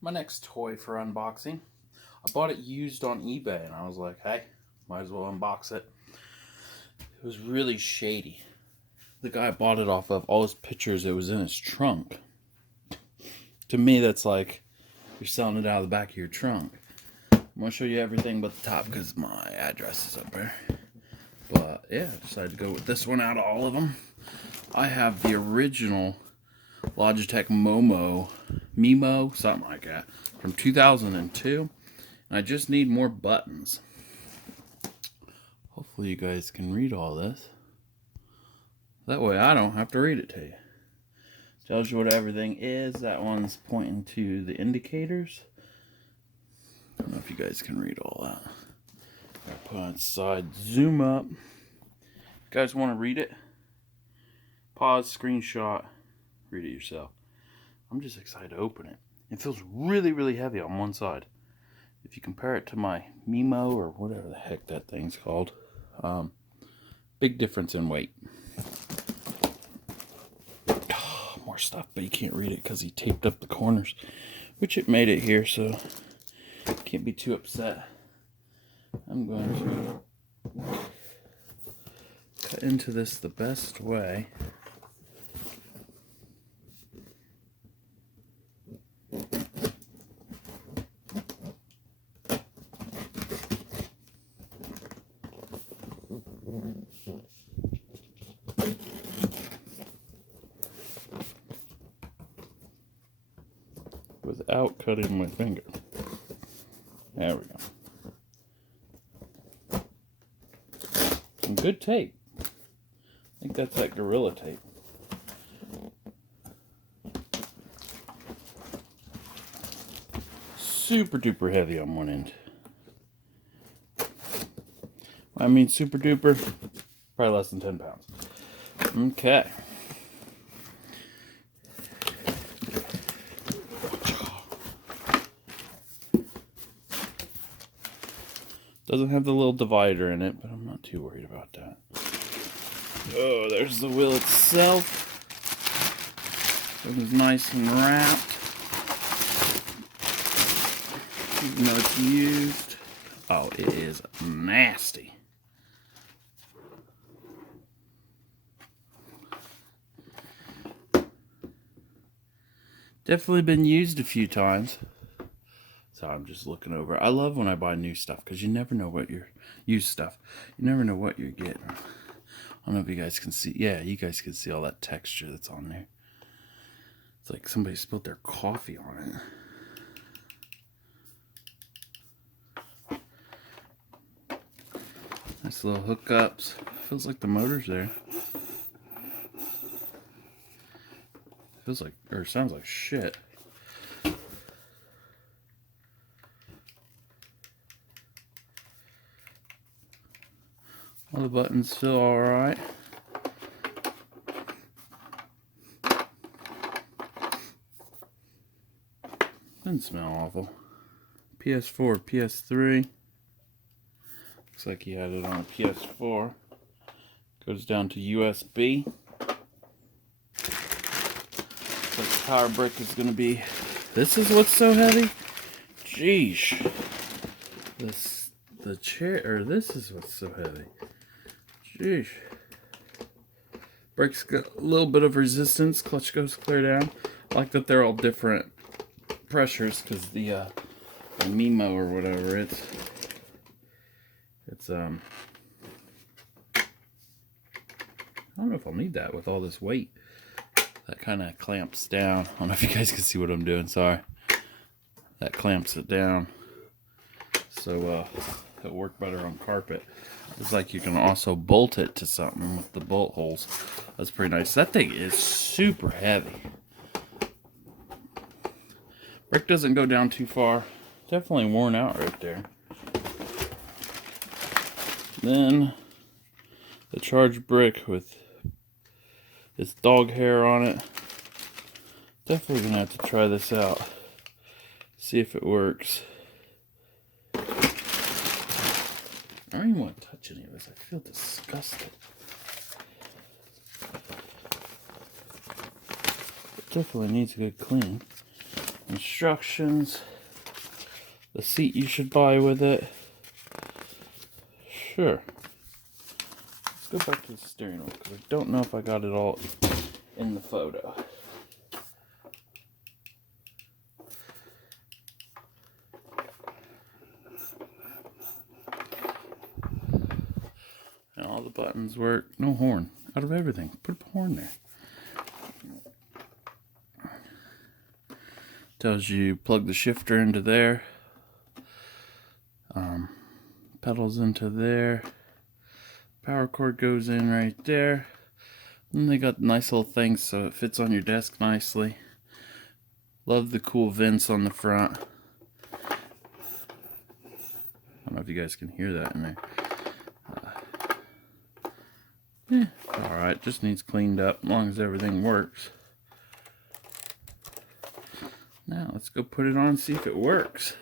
My next toy for unboxing. I bought it used on eBay and I was like, hey, might as well unbox it. It was really shady. The guy I bought it off of, all his pictures, it was in his trunk. To me, that's like you're selling it out of the back of your trunk. I'm going to show you everything but the top because my address is up there. But yeah, I decided to go with this one out of all of them. I have the original Logitech Mimo, something like that, from 2002. And I just need more buttons. Hopefully you guys can read all this. That way I don't have to read it to you. Tells you what everything is. That one's pointing to the indicators. I don't know if you guys can read all that. I'll put it on its side, zoom up. If you guys want to read it, pause, screenshot, read it yourself. I'm just excited to open it. It feels really, really heavy on one side. If you compare it to my Mimo or whatever the heck that thing's called, big difference in weight. More stuff, but you can't read it because he taped up the corners, which it made it here, so can't be too upset. I'm going to cut into this the best way. Without cutting my finger. There we go. Some good tape. I think that's that Gorilla Tape. Super duper heavy on one end. I mean super duper, probably less than 10 pounds. Okay. Doesn't have the little divider in it, but I'm not too worried about that. Oh, there's the wheel itself. It was nice and wrapped. Even though it's used. Oh, it is nasty. Definitely been used a few times. So I'm just looking over. I love when I buy new stuff because you never know what you're used stuff. You never know what you're getting. I don't know if you guys can see. Yeah, you guys can see all that texture that's on there. It's like somebody spilled their coffee on it. Nice little hookups. Feels like the motor's there. Feels like, or sounds like shit. All the buttons feel alright. Doesn't smell awful. PS4, PS3. Looks like he had it on a PS4. Goes down to USB. Looks like the power brick is going to be... This is what's so heavy? Jeez. The chair, or this is what's so heavy. Jeez. Brakes got a little bit of resistance. Clutch goes clear down. I like that they're all different pressures because the Mimo or whatever it's I don't know if I'll need that with all this weight. That kind of clamps down. I don't know if you guys can see what I'm doing. Sorry. That clamps it down. So it'll work better on carpet. It's like you can also bolt it to something with the bolt holes. That's pretty nice. That thing is super heavy. Brick doesn't go down too far. Definitely worn out right there. Then the charged brick with its dog hair on it. Definitely gonna have to try this out. See if it works. I don't even want to touch any of this. I feel disgusted. It definitely needs a good clean. instructions, the seat you should buy with it. Sure. Let's go back to the steering wheel because I don't know if I got it all in the photo. And all the buttons work. No horn. Out of everything. Put a horn there. Tells you plug the shifter into there. Pedals into there. Power cord goes in right there. And they got nice little things so it fits on your desk nicely. Love the cool vents on the front. I don't know if you guys can hear that in there. Alright, just needs cleaned up as long as everything works. Now let's go put it on and see if it works.